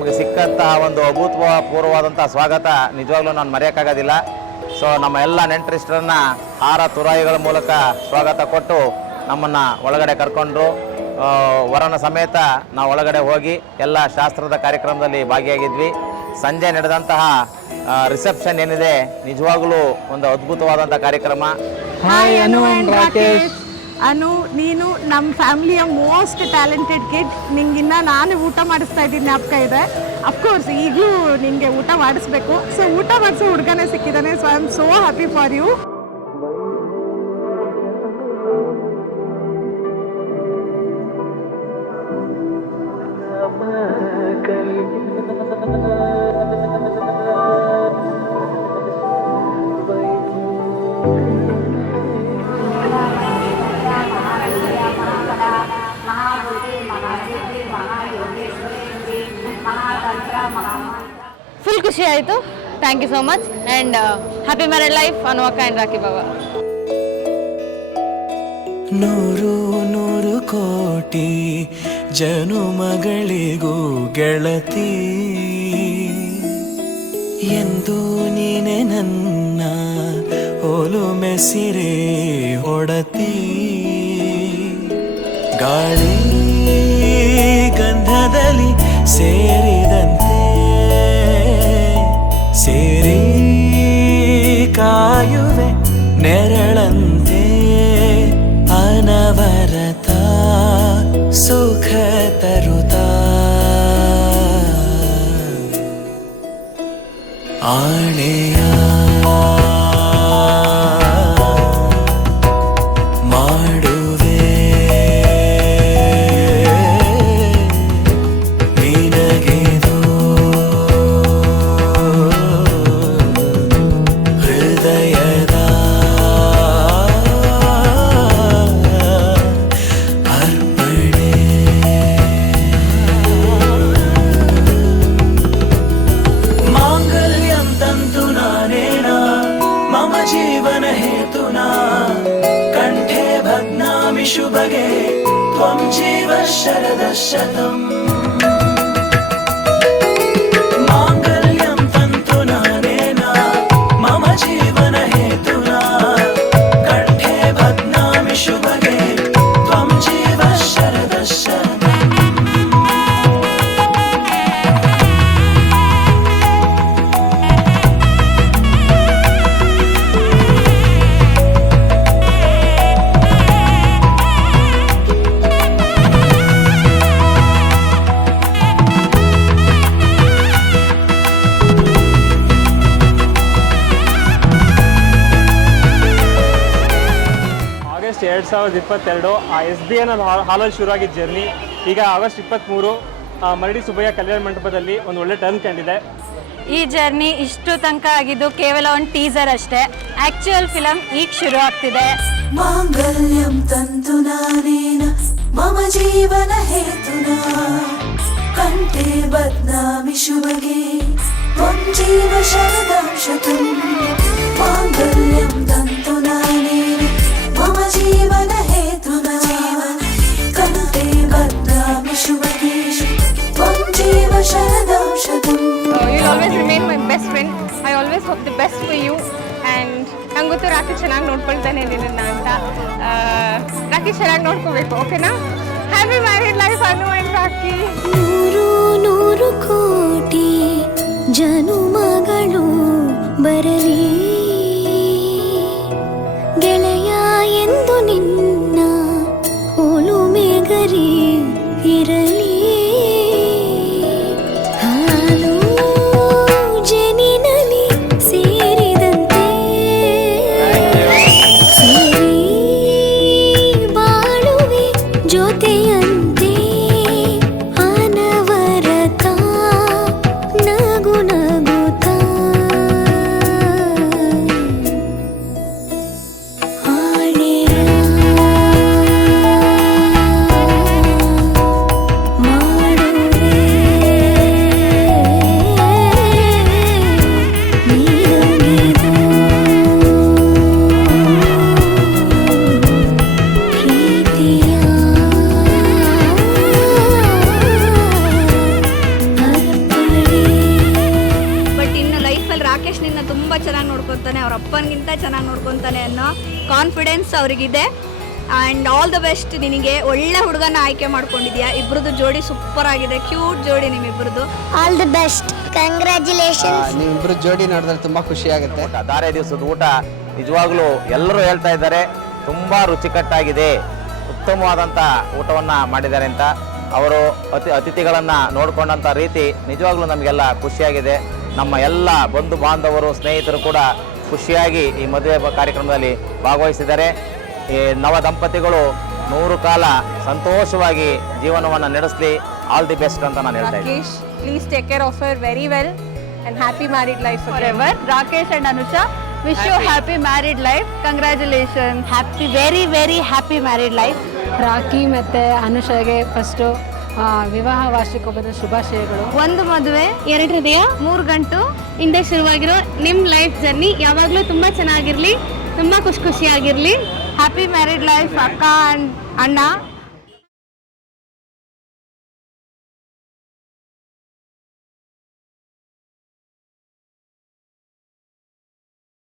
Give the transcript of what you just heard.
ನಮಗೆ ಸಿಕ್ಕಂತಹ ಒಂದು ಅಭೂತಪೂರ್ವವಾದಂಥ ಸ್ವಾಗತ ನಿಜವಾಗ್ಲೂ ನಾನು ಮರೆಯೋಕ್ಕಾಗೋದಿಲ್ಲ. ಸೊ ನಮ್ಮ ಎಲ್ಲ ನೆಂಟರಿಷ್ಟರನ್ನು ಹಾರ ತುರಾಯಿಗಳ ಮೂಲಕ ಸ್ವಾಗತ ಕೊಟ್ಟು ನಮ್ಮನ್ನು ಒಳಗಡೆ ಕರ್ಕೊಂಡ್ರು. ವರನ ಸಮೇತ ನಾವು ಒಳಗಡೆ ಹೋಗಿ ಎಲ್ಲ ಶಾಸ್ತ್ರದ ಕಾರ್ಯಕ್ರಮದಲ್ಲಿ ಭಾಗಿಯಾಗಿದ್ವಿ. ಸಂಜೆ ನಡೆದಂತಹ ರಿಸೆಪ್ಷನ್ ಏನಿದೆ ನಿಜವಾಗ್ಲೂ ಒಂದು ಅದ್ಭುತವಾದಂಥ ಕಾರ್ಯಕ್ರಮ. Hi Anu and Rakesh. ಅನು, ನೀನು ನಮ್ಮ ಫ್ಯಾಮಿಲಿಯ ಮೋಸ್ಟ್ ಟ್ಯಾಲೆಂಟೆಡ್ ಕಿಡ್. ನಿಂಗಿನ್ನ ನಾನು ಊಟ ಮಾಡಿಸ್ತಾ ಇದ್ದೀನಿ, ಜ್ಞಾಪಕ ಇದೆ. ಅಫ್ಕೋರ್ಸ್ ಈಗಲೂ ನಿನಗೆ ಊಟ ಮಾಡಿಸ್ಬೇಕು. ಸೊ ಊಟ ಮಾಡಿಸೋ ಹುಡುಗನೇ ಸಿಕ್ಕಿದ್ದಾನೆ. So I am so happy for you. Full ಖುಷಿ ಆಯಿತು. Thank you so much and happy married life ಅನುವಕ್ಕ ಆ್ಯಂಡ್ ರಾಖಿ ಬಾಬಾ. 100 ಕೋಟಿ ಜನುಮಗಳಿಗೂ ಗೆಳತಿ ಎಂದು ನೀನೆ ನನ್ನ ಒಲುಮೆ ಸಿರೆ ಒಡತಿ. ಗಾಳಿ ಗಂಧದಲ್ಲಿ ಸೇರಿದಂತೆ ಸೇರಿ ಕಾಯುವೆ ನೆರಳಂತೆ ಅನವರತ ಸುಖ ತರುತ್ತ ಆಣೆಯ ಮಾಡುವೆ ನಿನಗೆದು ಹೃದಯದ ಅರ್ಪಣೆ. ಮಾಂಗಲ್ಯಂ ತಂತು ನಾನೇನ ಮಮ ಜೀವನ ಹೇತುನಾ ಕಂಠೆ ಭಗ್ನಾಮಿ ಶುಭಗೆ ತ್ವಂ ಜೀವ ಶರದಃ ಶತಂ. ಮಾಂಗಲ್ಯಂ ತಂತು ನಾನೇನ ಮಮ ಜೀವನ ಹೇತುನಾ ಕಂಠೆ ಭಗ್ನಾಮಿ ಶುಭಗೆ ತ್ವಂ ಜೀವ ಶರದಃ ಶತಂ. ಆಗಸ್ಟ್ 2022 SBN ಹಾಲಲ್ಲಿ ಶುರುವಾಗಿದ್ದ ಜರ್ನಿ ಈಗ ಆಗಸ್ಟ್ 23 ಮರಡಿ ಸುಬ್ಬಯ್ಯ ಕಲ್ಯಾಣ ಮಂಟಪದಲ್ಲಿ ಒಂದು ಒಳ್ಳೆ ಟರ್ನ್ ಕಂಡಿದೆ. ಈ ಜರ್ನಿ ಇಷ್ಟು ತನಕ ಆಗಿದ್ದು ಕೇವಲ ಒಂದು ಟೀಸರ್ ಅಷ್ಟೇ. ಆಕ್ಚುಯಲ್ ಫಿಲಮ್ ಈಗ ಶುರು ಆಗ್ತಿದೆ. ಮಾಂಗಲ್ಯಂ ತಂತು ನಾನೇನ ಮಮ ಜೀವನ ಹೇತುನಾ ಕಂಠೆ ಬದ್ನಾಮಿ ಶುಭಗೆ ತ್ವಂ ಜೀವ ಶರದಃ ಶತಂ. ಮಾಂಗಲ್ಯಂ ತಂತು ನಾನೇನ ಮಮ ಜೀವನ ಹೇತುನಾ ಕಂಠೆ ಬದ್ನಾಮಿ ಶುಭಗೆ ತ್ವಂ ಜೀವ ಶರದಃ ಶತಂ. You'll always remain my best friend. I always hope the best for you and ನಂಗೆ ಗೊತ್ತು ರಾಖಿ ಚೆನ್ನಾಗಿ ನೋಡ್ಕೊಳ್ತಾನೆ ನಿನ್ನ ಅಂತ. ರಾಖಿ ಚೆನ್ನಾಗಿ ನೋಡ್ಕೋಬೇಕು, ಓಕೆನಾ? Happy married life Anu and rakhi. 100 ಕೋಟಿ ಜನುಮಗಳು ಬರಲಿ ಗೆಳೆಯ ಎಂದು ನಿನ್ನ ಒಲುಮೆ ಗರಿ ಇರಲಿ. ಹಾಲು ಜನಿನಲಿ ಸೇರಿದಂತೆ ಸೇರಿ ಬಾಳುವೆ ಜೊತೆಯಂತೆ ಅನವರತ ನಗು ನಗುತ್ತಾ ಅವ್ರ ಅಪ್ಪನಿಗಿಂತ ಚೆನ್ನಾಗಿ ನೋಡ್ಕೊತಾನೆ ಅನ್ನೋ ಕಾನ್ಫಿಡೆನ್ಸ್ ಅವ್ರಿಗಿದೆ. ಆ್ಯಂಡ್ ಆಲ್ ದ ಬೆಸ್ಟ್, ನಿನಗೆ ಒಳ್ಳೆ ಹುಡುಗನ ಆಯ್ಕೆ ಮಾಡ್ಕೊಂಡಿದ್ಯಾ. ಇಬ್ರದ್ದು ಜೋಡಿ ಸೂಪರ್ ಆಗಿದೆ, ಕ್ಯೂಟ್ ಜೋಡಿ ನಿಮ್ಮಿಬ್ರದ್ದು. All the best, congratulations. ನೀವಿಬ್ರು ಜೋಡಿ ನೋಡಿದ್ರೆ ತುಂಬ ಖುಷಿ ಆಗುತ್ತೆ. ಧಾರೆ ದಿವಸದ ಊಟ ನಿಜವಾಗ್ಲೂ ಎಲ್ಲರೂ ಹೇಳ್ತಾ ಇದ್ದಾರೆ ತುಂಬ ರುಚಿಕಟ್ಟಾಗಿದೆ, ಉತ್ತಮವಾದಂಥ ಊಟವನ್ನು ಮಾಡಿದ್ದಾರೆ ಅಂತ. ಅವರು ಅತಿಥಿಗಳನ್ನು ನೋಡಿಕೊಂಡಂಥ ರೀತಿ ನಿಜವಾಗ್ಲೂ ನಮಗೆಲ್ಲ ಖುಷಿಯಾಗಿದೆ. ನಮ್ಮ ಎಲ್ಲ ಬಂಧು ಬಾಂಧವರು ಸ್ನೇಹಿತರು ಕೂಡ ಖುಷಿಯಾಗಿ ಈ ಮದುವೆ ಕಾರ್ಯಕ್ರಮದಲ್ಲಿ ಭಾಗವಹಿಸಿದ್ದಾರೆ. ಈ ನವ ದಂಪತಿಗಳು 100 ಕಾಲ ಸಂತೋಷವಾಗಿ ಜೀವನವನ್ನು ನಡೆಸಲಿ. ಆಲ್ ದಿ ಬೆಸ್ಟ್ ಅಂತ ನಾನು ಹೇಳ್ತಾ ಇದ್ದೀನಿ. Rakesh, please take care of her very well and happy married life forever. Rakesh and Anusha, wish you happy married life. Congratulation. Happy, very very happy married life. Rocky ಮತ್ತು ಅನುಷಾಗೆ ಫಸ್ಟು ವಿವಾಹ ವಾರ್ಷಿಕೋತ್ಸವದ ಶುಭಾಶಯಗಳು. ಒಂದು ಮದುವೆ, 2 ಹೃದಯ, 3 ಗಂಟು ಇಂದ ಶುರುವಾಗಿರೋ ನಿಮ್ಮ ಲೈಫ್ ಜರ್ನಿ ಯಾವಾಗಲೂ ತುಂಬ ಚೆನ್ನಾಗಿರಲಿ, ತುಂಬ ಖುಷಿಯಾಗಿರಲಿ. ಹ್ಯಾಪಿ ಮ್ಯಾರಿಡ್ ಲೈಫ್ ಅಕ್ಕ ಅಂಡ್ ಅಣ್ಣ.